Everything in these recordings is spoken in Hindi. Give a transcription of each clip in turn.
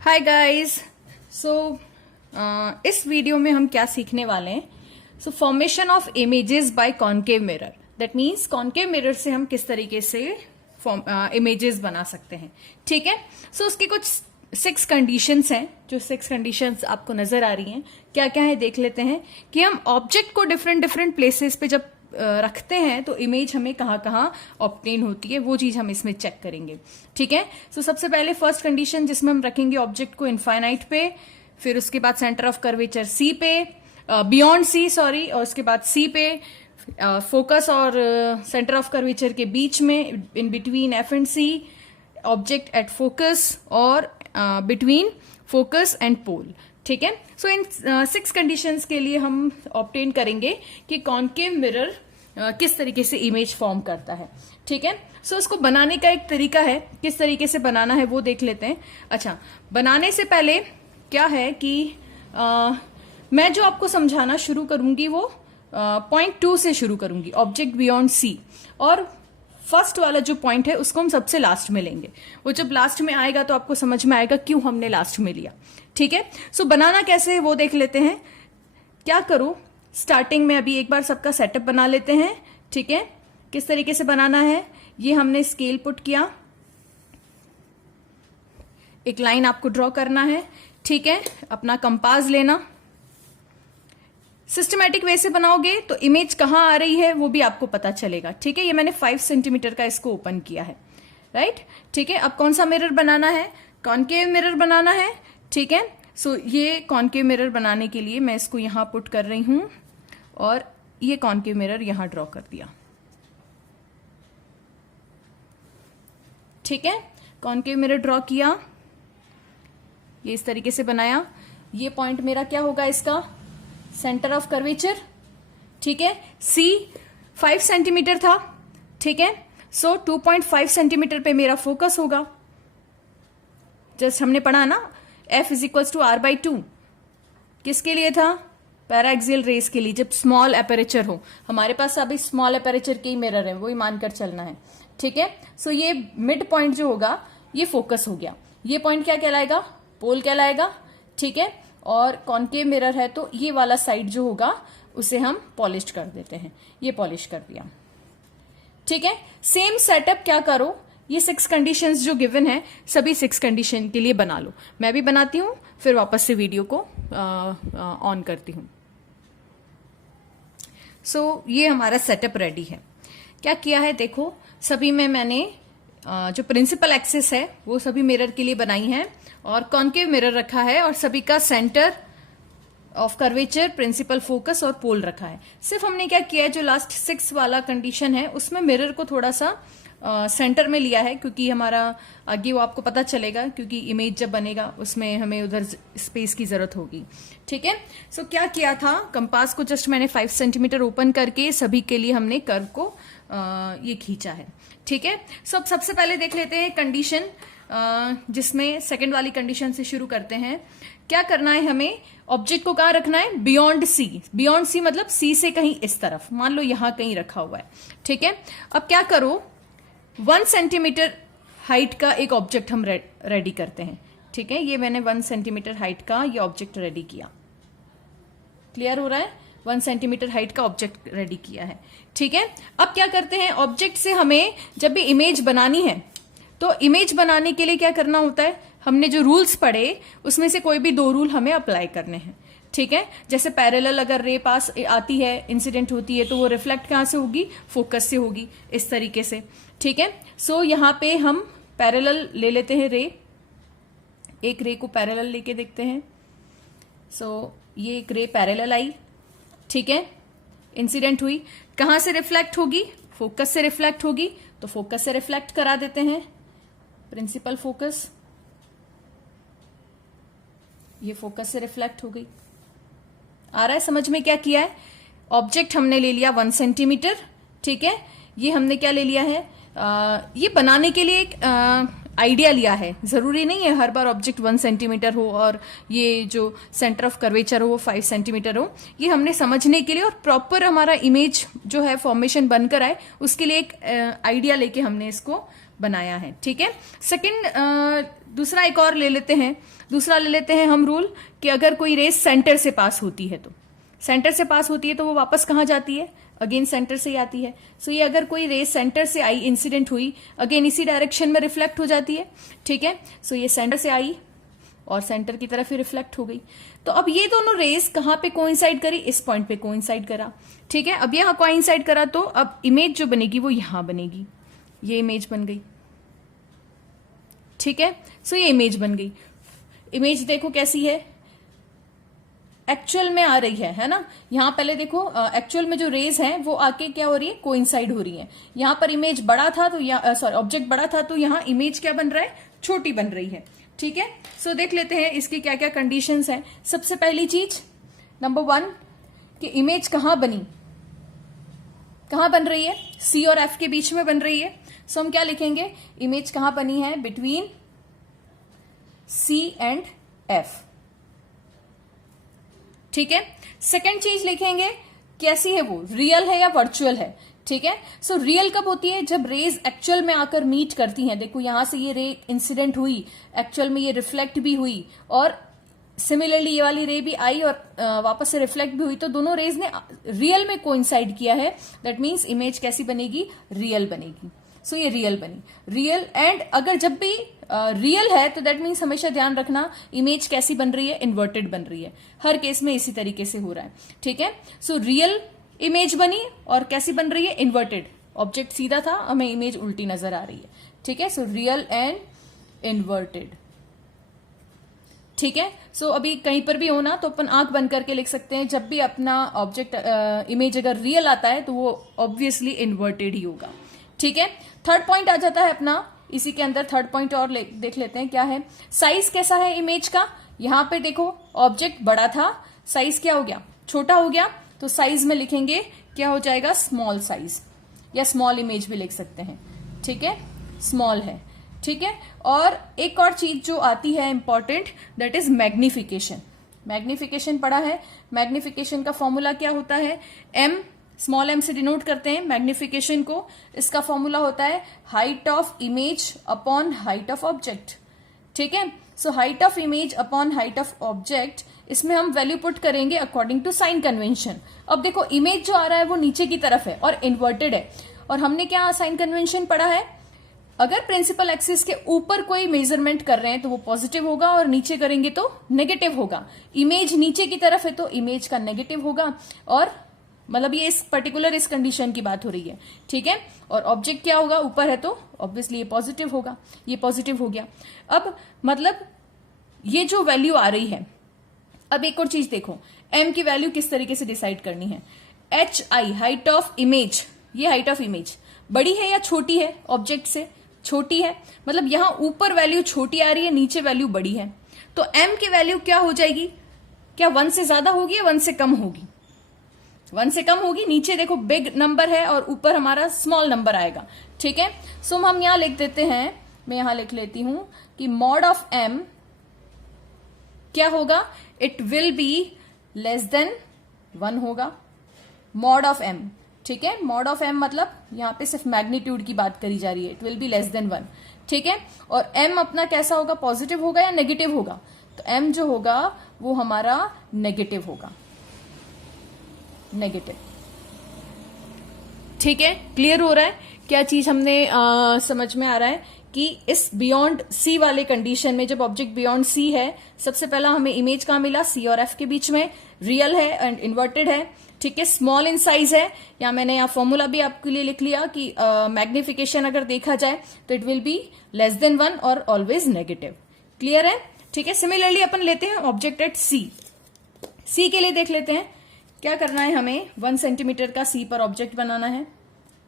Hi guys. सो इस वीडियो में हम क्या सीखने वाले हैं। सो formation of images bye concave mirror, that means concave mirror से हम किस तरीके से इमेजेस बना सकते हैं। ठीक है। सो उसकी कुछ 6 कंडीशंस हैं, जो 6 कंडीशंस आपको नजर आ रही हैं। क्या क्या है देख लेते हैं कि हम ऑब्जेक्ट को डिफरेंट डिफरेंट प्लेसेस पे जब रखते हैं तो इमेज हमें कहाँ कहाँ ऑब्टेन होती है, वो चीज हम इसमें चेक करेंगे। ठीक है। सो सबसे पहले फर्स्ट कंडीशन जिसमें हम रखेंगे ऑब्जेक्ट को इनफाइनाइट पे, फिर उसके बाद सेंटर ऑफ कर्वेचर सी पे, बियॉन्ड सी सॉरी, और उसके बाद सी पे, फोकस और सेंटर ऑफ कर्वेचर के बीच में, in between F and C, object at focus और बिटवीन फोकस एंड पोल। ठीक है। सो इन 6 कंडीशंस के लिए हम ऑब्टेन करेंगे कि कॉन्केव मिरर किस तरीके से इमेज फॉर्म करता है। ठीक है। सो इसको बनाने का एक तरीका है, किस तरीके से बनाना है वो देख लेते हैं। अच्छा, बनाने से पहले क्या है कि मैं जो आपको समझाना शुरू करूंगी वो पॉइंट 2 से शुरू करूंगी, ऑब्जेक्ट बियॉन्ड सी, और फर्स्ट वाला जो पॉइंट है उसको हम सबसे लास्ट में लेंगे। वो जब लास्ट में आएगा तो आपको समझ में आएगा क्यों हमने लास्ट में लिया। ठीक है। सो बनाना कैसे है वो देख लेते हैं। क्या करो, स्टार्टिंग में अभी एक बार सबका सेटअप बना लेते हैं। ठीक है। किस तरीके से बनाना है, ये हमने स्केल पुट किया, एक लाइन आपको ड्रॉ करना है। ठीक है। अपना कंपास लेना, सिस्टमैटिक वे से बनाओगे तो इमेज कहां आ रही है वो भी आपको पता चलेगा। ठीक है। ये मैंने 5 सेंटीमीटर का इसको ओपन किया है, राइट। ठीक है। अब कौन सा मिरर बनाना है, कॉन्केव मिरर बनाना है। ठीक है। सो ये कॉन्केव मिरर बनाने के लिए मैं इसको यहां पुट कर रही हूं और ये कॉन्केव मिरर यहां ड्रॉ कर दिया। ठीक है। कॉन्केव मिरर ड्रॉ किया, ये इस तरीके से बनाया। ये पॉइंट मेरा क्या होगा, इसका सेंटर ऑफ कर्वेचर। ठीक है। सी 5 सेंटीमीटर था। ठीक है। सो 2.5 सेंटीमीटर पे मेरा फोकस होगा। जस्ट हमने पढ़ा ना, F is equals to R/2। किसके लिए था, पैराक्सियल रेस के लिए, जब स्मॉल एपरेचर हो। हमारे पास अभी स्मॉल एपरेचर के ही मिरर है, वही मानकर चलना है। ठीक है। सो ये मिड पॉइंट जो होगा ये फोकस हो गया। ये पॉइंट क्या कहलाएगा, पोल कहलाएगा। ठीक है। और कॉन्केव मिरर है तो ये वाला साइड जो होगा उसे हम पॉलिश कर देते हैं। ये पॉलिश कर दिया। ठीक है। सेम सेटअप क्या करो, ये 6 कंडीशंस जो गिवन है सभी 6 कंडीशन के लिए बना लो। मैं भी बनाती हूं, फिर वापस से वीडियो को ऑन करती हूं। सो ये हमारा सेटअप रेडी है। क्या किया है देखो, सभी में मैंने जो प्रिंसिपल एक्सिस है वो सभी मिरर के लिए बनाई है, और कॉन्केव मिरर रखा है, और सभी का centre of curvature, principal focus और पोल रखा है। सिर्फ हमने क्या किया है, जो लास्ट 6 वाला कंडीशन है उसमें मिरर को थोड़ा सा सेंटर में लिया है, क्योंकि हमारा आगे वो आपको पता चलेगा, क्योंकि इमेज जब बनेगा उसमें हमें उधर स्पेस की जरूरत होगी। ठीक है। सो क्या किया था, कंपास को जस्ट मैंने 5 सेंटीमीटर ओपन करके सभी के लिए हमने कर्व को ये खींचा है। ठीक है। सो सबसे पहले देख लेते हैं कंडीशन, जिसमें सेकंड वाली कंडीशन से शुरू करते हैं। क्या करना है हमें, ऑब्जेक्ट को कहां रखना है, बियॉन्ड सी। बियॉन्ड सी मतलब सी से कहीं इस तरफ, मान लो यहां कहीं रखा हुआ है। ठीक है। अब क्या करो, 1 सेंटीमीटर हाइट का एक ऑब्जेक्ट हम रेडी करते हैं। ठीक है। ये मैंने 1 सेंटीमीटर हाइट का ये ऑब्जेक्ट रेडी किया। क्लियर हो रहा है, 1 सेंटीमीटर हाइट का ऑब्जेक्ट रेडी किया है। ठीक है। अब क्या करते हैं, ऑब्जेक्ट से हमें जब भी इमेज बनानी है तो इमेज बनाने के लिए क्या करना होता है, हमने जो रूल्स पढ़े उसमें से कोई भी 2 रूल हमें अप्लाई करने हैं। ठीक है। जैसे पैरेलल अगर रे पास आती है, इंसिडेंट होती है, तो वो रिफ्लेक्ट कहां से होगी, फोकस से होगी, इस तरीके से। ठीक है। सो यहां पे हम पैरेलल ले लेते हैं रे, एक रे को पैरेलल लेके देखते हैं। सो ये एक रे पैरेलल आई। ठीक है। इंसिडेंट हुई, कहां से रिफ्लेक्ट होगी, फोकस से रिफ्लेक्ट होगी, तो फोकस से रिफ्लेक्ट करा देते हैं, प्रिंसिपल फोकस। ये फोकस से रिफ्लेक्ट हो गई। आ रहा है समझ में क्या किया है, ऑब्जेक्ट हमने ले लिया 1 सेंटीमीटर। ठीक है। ये हमने क्या ले लिया है, ये बनाने के लिए एक आइडिया लिया है। जरूरी नहीं है हर बार ऑब्जेक्ट 1 सेंटीमीटर हो और ये जो सेंटर ऑफ कर्वेचर हो वो 5 सेंटीमीटर हो। ये हमने समझने के लिए और प्रॉपर हमारा इमेज जो है फॉर्मेशन बनकर आए उसके लिए एक आइडिया लेके हमने इसको बनाया है। ठीक है। सेकंड दूसरा एक और ले लेते हैं, दूसरा ले लेते हैं हम रूल कि अगर कोई रेस सेंटर से पास होती है तो सेंटर से पास होती है तो वो वापस कहाँ जाती है, अगेन सेंटर से ही आती है। सो ये अगर कोई रेस सेंटर से आई, इंसिडेंट हुई, अगेन इसी डायरेक्शन में रिफ्लेक्ट हो जाती है। ठीक है, सो ये सेंटर से आई और सेंटर की तरफ ही रिफ्लेक्ट हो गई। तो अब ये दोनों रेस कहां पे कोइंसाइड करी, इस पॉइंट पे कोइंसाइड करा। ठीक है, अब यहां कोइंसाइड करा तो अब इमेज जो बनेगी वो यहां बनेगी, ये इमेज बन गई। ठीक है, सो ये इमेज बन गई। इमेज देखो कैसी है, एक्चुअल में आ रही है ना। यहां पहले देखो एक्चुअल में जो रेज हैं वो आके क्या हो रही है, कोइंसाइड हो रही है। यहां पर इमेज बड़ा था तो सॉरी ऑब्जेक्ट बड़ा था तो यहां इमेज क्या बन रहा है, छोटी बन रही है। ठीक है, सो देख लेते हैं इसकी क्या क्या कंडीशंस हैं। सबसे पहली चीज नंबर 1 कि इमेज कहां बनी, कहां बन रही है, सी और एफ के बीच में बन रही है। सो हम क्या लिखेंगे, इमेज कहां बनी है, बिटवीन सी एंड एफ। ठीक है, सेकेंड चीज लिखेंगे कैसी है वो, रियल है या वर्चुअल है। ठीक है, सो रियल कब होती है, जब रेज एक्चुअल में आकर मीट करती हैं। देखो यहां से ये रे इंसिडेंट हुई, एक्चुअल में ये रिफ्लेक्ट भी हुई और सिमिलरली ये वाली रे भी आई और वापस से रिफ्लेक्ट भी हुई, तो दोनों रेज ने रियल में कोइंसाइड किया है। दैट मीन्स इमेज कैसी बनेगी, रियल बनेगी। सो ये रियल बनी, रियल। एंड अगर जब भी रियल है तो दैट मीन्स हमेशा ध्यान रखना इमेज कैसी बन रही है, इन्वर्टेड बन रही है। हर केस में इसी तरीके से हो रहा है। ठीक है, सो रियल इमेज बनी और कैसी बन रही है, इन्वर्टेड। ऑब्जेक्ट सीधा था, हमें इमेज उल्टी नजर आ रही है। ठीक है, सो रियल एंड इन्वर्टेड। ठीक है, सो अभी कहीं पर भी होना तो अपन आंख बंद करके लिख सकते हैं, जब भी अपना ऑब्जेक्ट इमेज अगर रियल आता है तो वो ऑब्वियसली इन्वर्टेड ही होगा। ठीक है, थर्ड पॉइंट आ जाता है अपना इसी के अंदर। थर्ड पॉइंट और देख लेते हैं क्या है, साइज कैसा है इमेज का। यहां पे देखो ऑब्जेक्ट बड़ा था, साइज क्या हो गया, छोटा हो गया। तो साइज में लिखेंगे क्या हो जाएगा, स्मॉल साइज या स्मॉल इमेज भी लिख सकते हैं। ठीक है, स्मॉल है। ठीक है, और एक और चीज जो आती है important, that is magnification. Magnification पढ़ा है, मैग्निफिकेशन का फॉर्मूला क्या होता है, एम, स्मॉल एम से डिनोट करते हैं मैग्निफिकेशन को। इसका फॉर्मूला होता है height of image upon height of object. ठीक है, so height of image upon height of object, इसमें हम वैल्यू पुट करेंगे अकॉर्डिंग टू साइन कन्वेंशन। अब देखो इमेज जो आ रहा है वो नीचे की तरफ है और इन्वर्टेड है, और हमने क्या साइन कन्वेंशन पढ़ा है, अगर प्रिंसिपल एक्सिस के ऊपर कोई मेजरमेंट कर रहे हैं तो वो पॉजिटिव होगा और नीचे करेंगे तो नेगेटिव होगा। इमेज नीचे की तरफ है तो इमेज का नेगेटिव होगा, और मतलब ये इस पर्टिकुलर इस कंडीशन की बात हो रही है। ठीक है, और ऑब्जेक्ट क्या होगा, ऊपर है तो ऑब्वियसली ये पॉजिटिव होगा, ये पॉजिटिव हो गया। अब मतलब ये जो वैल्यू आ रही है, अब एक और चीज देखो, एम की वैल्यू किस तरीके से डिसाइड करनी है। H I height of image, ये हाइट ऑफ इमेज बड़ी है या छोटी है, ऑब्जेक्ट से छोटी है, मतलब यहां ऊपर वैल्यू छोटी आ रही है, नीचे वैल्यू बड़ी है। तो एम की वैल्यू क्या हो जाएगी, क्या 1 से ज्यादा होगी या 1 से कम होगी, 1 से कम होगी। नीचे देखो बिग नंबर है और ऊपर हमारा स्मॉल नंबर आएगा। ठीक है, सो हम यहां लिख देते हैं, मैं यहां लिख लेती हूं कि मॉड ऑफ एम क्या होगा, it will be less than 1 होगा, मॉड ऑफ एम। ठीक है, मॉड ऑफ एम मतलब यहां पे सिर्फ मैग्नीट्यूड की बात करी जा रही है, it will be less than 1। ठीक है, और एम अपना कैसा होगा, पॉजिटिव होगा या नेगेटिव होगा, तो एम जो होगा वो हमारा नेगेटिव होगा, नेगेटिव। ठीक है, क्लियर हो रहा है क्या चीज हमने समझ में आ रहा है कि इस बियॉन्ड सी वाले कंडीशन में, जब ऑब्जेक्ट बियॉन्ड सी है, सबसे पहला हमें इमेज कहां मिला, सी और एफ के बीच में, रियल है एंड इन्वर्टेड है। ठीक है, स्मॉल इन साइज है, या मैंने यहाँ फॉर्मूला भी आपके लिए लिख लिया कि मैग्निफिकेशन अगर देखा जाए तो it will be less than 1 और ऑलवेज नेगेटिव। क्लियर है। ठीक है, सिमिलरली अपन लेते हैं ऑब्जेक्ट एट सी। सी के लिए देख लेते हैं क्या करना है, हमें 1 सेंटीमीटर का सी पर ऑब्जेक्ट बनाना है।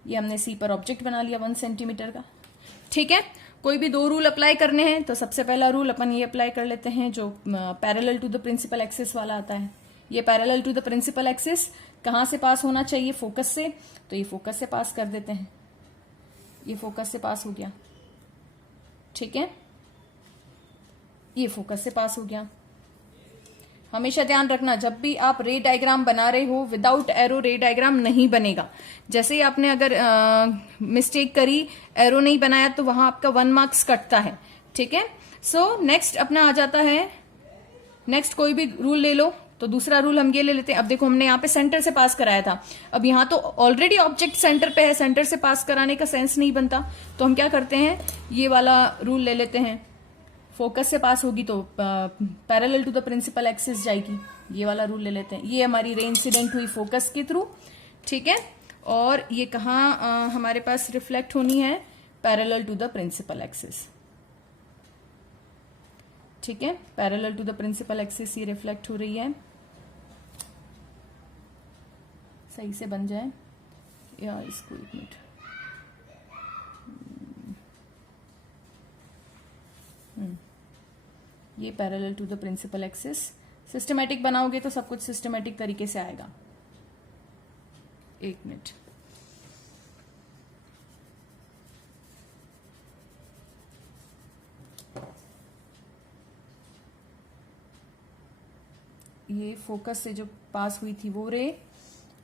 ये हमने सी पर ऑब्जेक्ट बना लिया 1 सेंटीमीटर का। ठीक है, कोई भी 2 रूल अप्लाई करने हैं तो सबसे पहला रूल अपन ये अप्लाई कर लेते हैं जो parallel to the principal axis वाला आता है। ये parallel to the principal axis कहां से पास होना चाहिए, फोकस से, तो ये फोकस से पास कर देते हैं, ये फोकस से पास हो गया। ठीक है, ये फोकस से पास हो गया। हमेशा ध्यान रखना जब भी आप रे डायग्राम बना रहे हो, विदाउट एरो रे डायग्राम नहीं बनेगा। जैसे ही आपने अगर मिस्टेक करी, एरो नहीं बनाया, तो वहां आपका 1 मार्क्स कटता है। ठीक है, सो नेक्स्ट अपना आ जाता है, नेक्स्ट कोई भी रूल ले लो। तो दूसरा रूल हम ये ले लेते हैं। अब देखो हमने यहाँ पे सेंटर से पास कराया था, अब यहाँ तो ऑलरेडी ऑब्जेक्ट सेंटर पे है, सेंटर से पास कराने का सेंस नहीं बनता, तो हम क्या करते हैं, ये वाला रूल ले लेते हैं। फोकस से पास होगी तो parallel to the principal axis जाएगी, ये वाला रूल ले लेते हैं। ये हमारी रे इंसिडेंट हुई फोकस के थ्रू, ठीक है, और ये कहाँ हमारे पास रिफ्लेक्ट होनी है, parallel to the principal axis, ठीक है, parallel to the principal axis ये रिफ्लेक्ट हो रही है। सही से बन जाए या इसको एक मिनट, ये parallel to the principal axis. Systematic बनाओगे तो सब कुछ सिस्टमैटिक तरीके से आएगा। एक मिनट, ये फोकस से जो पास हुई थी वो रे,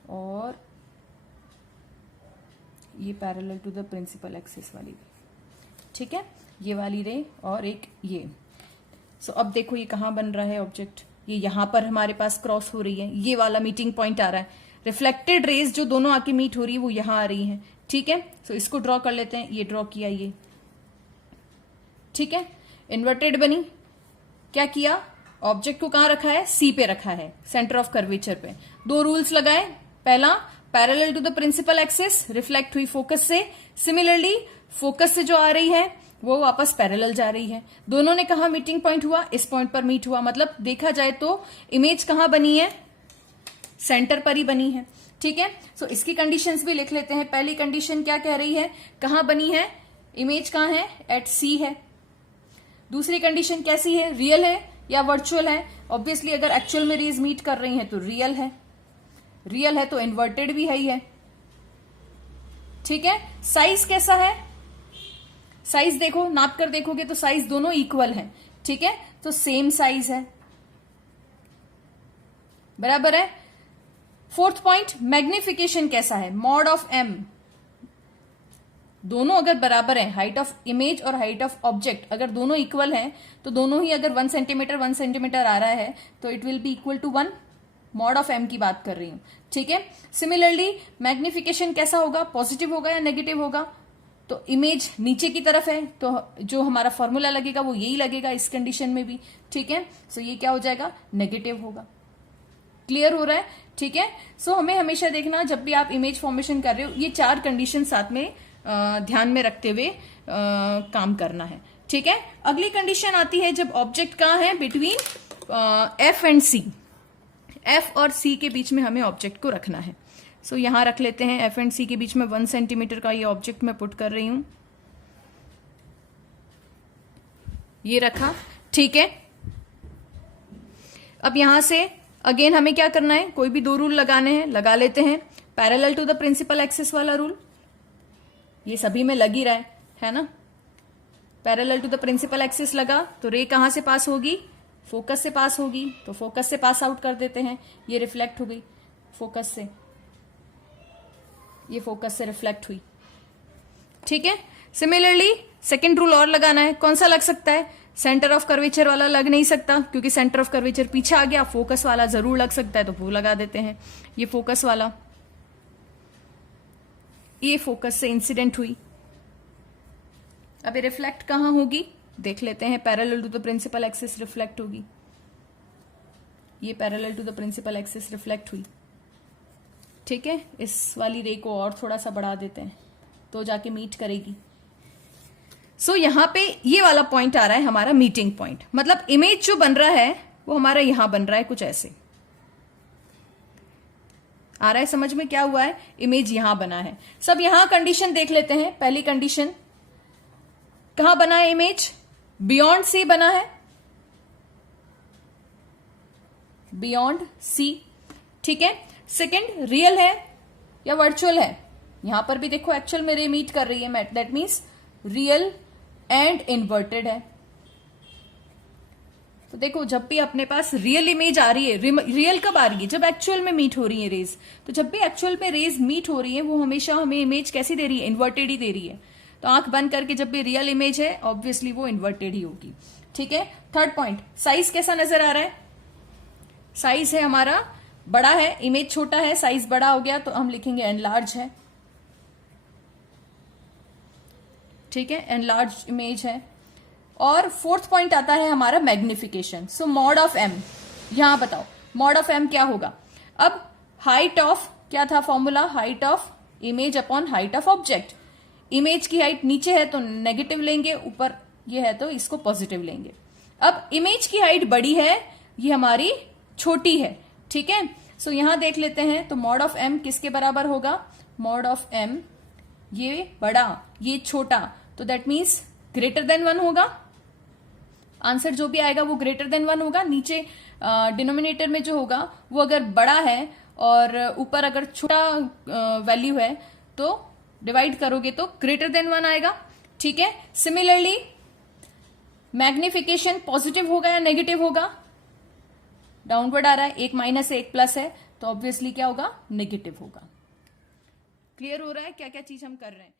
और ये parallel to the principal axis वाली, ठीक है, ये वाली रे और एक ये। सो अब देखो ये कहाँ बन रहा है ऑब्जेक्ट, ये यहां पर हमारे पास क्रॉस हो रही है, ये वाला मीटिंग पॉइंट आ रहा है। रिफ्लेक्टेड रेज जो दोनों आके मीट हो रही है वो यहां आ रही है, ठीक है। सो इसको ड्रॉ कर लेते हैं, ये ड्रॉ किया ये, ठीक है, इन्वर्टेड बनी। क्या किया, ऑब्जेक्ट को कहां रखा है, सी पे रखा है, सेंटर ऑफ कर्वेचर पे। दो रूल्स लगाए, पहला parallel to the principal axis, reflect हुई फोकस से। सिमिलरली फोकस से जो आ रही है वो वापस पैरेलल जा रही है। दोनों ने कहा मीटिंग पॉइंट हुआ, इस पॉइंट पर मीट हुआ, मतलब देखा जाए तो इमेज कहां बनी है, सेंटर पर ही बनी है, ठीक है। सो इसकी कंडीशंस भी लिख लेते हैं। पहली कंडीशन क्या कह रही है, कहां बनी है, इमेज कहां है, एट सी है। दूसरी कंडीशन कैसी है, रियल है या वर्चुअल है। ऑब्वियसली अगर एक्चुअल में रेज मीट कर रही हैं तो रियल है, रियल है तो इन्वर्टेड भी है ही है, ठीक है। साइज कैसा है, साइज देखो, नाप कर देखोगे तो साइज दोनों इक्वल है, ठीक है, तो सेम साइज है, बराबर है। फोर्थ पॉइंट, मैग्निफिकेशन कैसा है, मॉड ऑफ एम, दोनों अगर बराबर है, हाइट ऑफ इमेज और हाइट ऑफ ऑब्जेक्ट अगर दोनों इक्वल हैं तो दोनों ही अगर 1 सेंटीमीटर आ रहा है तो it will be equal to 1, mod of M की बात कर रही हूं, ठीक है। सिमिलरली मैग्निफिकेशन कैसा होगा, पॉजिटिव होगा या नेगेटिव होगा, तो इमेज नीचे की तरफ है तो जो हमारा फॉर्मूला लगेगा वो यही लगेगा इस कंडीशन में भी, ठीक है। सो ये क्या हो जाएगा, नेगेटिव होगा। क्लियर हो रहा है, ठीक है। सो हमें हमेशा देखना जब भी आप इमेज फॉर्मेशन कर रहे हो, ये 4 कंडीशन साथ में ध्यान में रखते हुए काम करना है, ठीक है। अगली कंडीशन आती है जब ऑब्जेक्ट कहां है, between F and C, F और सी के बीच में हमें ऑब्जेक्ट को रखना है। सो यहां रख लेते हैं एफ एंड सी के बीच में 1 सेंटीमीटर का ये ऑब्जेक्ट मैं पुट कर रही हूं, ये रखा, ठीक है। अब यहां से अगेन हमें क्या करना है, कोई भी 2 रूल लगाने हैं, लगा लेते हैं। Parallel to the principal axis वाला रूल, ये सभी में लग ही रहा है ना। Parallel to the principal axis लगा तो रे कहां से पास होगी, फोकस से पास होगी, तो फोकस से पास आउट कर देते हैं, ये रिफ्लेक्ट हो गई फोकस से, ये फोकस से रिफ्लेक्ट हुई, ठीक है। सिमिलरली सेकेंड रूल और लगाना है, कौन सा लग सकता है, सेंटर ऑफ कर्वेचर वाला लग नहीं सकता क्योंकि सेंटर ऑफ कर्वेचर पीछे आ गया, फोकस वाला जरूर लग सकता है तो वो लगा देते हैं। ये फोकस वाला, ये फोकस से इंसिडेंट हुई, अब ये रिफ्लेक्ट कहां होगी देख लेते हैं, parallel to the principal axis reflect होगी, ये parallel to the principal axis reflect हुई, ठीक है। इस वाली रे को और थोड़ा सा बढ़ा देते हैं तो जाके मीट करेगी। सो यहां पे ये वाला पॉइंट आ रहा है हमारा मीटिंग पॉइंट, मतलब इमेज जो बन रहा है वो हमारा यहां बन रहा है, कुछ ऐसे आ रहा है समझ में, क्या हुआ है, इमेज यहां बना है। सब यहां कंडीशन देख लेते हैं। पहली कंडीशन, कहां बना है इमेज, बियॉन्ड सी बना है, बियॉन्ड सी, ठीक है। सेकंड, रियल है या वर्चुअल है, यहां पर भी देखो एक्चुअल में रे मीट कर रही है, that means real and inverted है। तो देखो जब भी अपने पास रियल इमेज आ रही है, रियल कब आ रही है, जब एक्चुअल में मीट हो रही है रेज, तो जब भी एक्चुअल में रेज मीट हो रही है वो हमेशा हमें इमेज कैसी दे रही है, इन्वर्टेड ही दे रही है। तो आंख बंद करके जब भी रियल इमेज है ऑब्वियसली वो इन्वर्टेड ही होगी। ठीक है। थर्ड पॉइंट, साइज कैसा नजर आ रहा है? साइज है हमारा बड़ा है, इमेज छोटा है, साइज बड़ा हो गया तो हम लिखेंगे एनलार्ज है, ठीक है, एनलार्ज इमेज है। और फोर्थ पॉइंट आता है हमारा magnification. So mod of M, यहां बताओ मॉड ऑफ एम क्या होगा? अब हाइट ऑफ, क्या था formula? Height of image upon height of object. Image की हाइट नीचे है तो नेगेटिव लेंगे, ऊपर ये है तो इसको पॉजिटिव लेंगे। अब इमेज की हाइट बड़ी है, ये हमारी छोटी है, ठीक है। सो यहां देख लेते हैं तो मॉड ऑफ एम किसके बराबर होगा? मॉड ऑफ एम, ये बड़ा ये छोटा, तो दैट मीन्स ग्रेटर देन 1 होगा। आंसर जो भी आएगा वो ग्रेटर देन 1 होगा। नीचे डिनोमिनेटर में जो होगा वो अगर बड़ा है और ऊपर अगर छोटा वैल्यू है तो डिवाइड करोगे तो ग्रेटर देन 1 आएगा, ठीक है। सिमिलरली मैग्निफिकेशन पॉजिटिव होगा या नेगेटिव होगा? डाउनवर्ड आ रहा है, एक माइनस है एक प्लस है, तो ऑब्वियसली क्या होगा? नेगेटिव होगा। क्लियर हो रहा है क्या क्या चीज हम कर रहे हैं?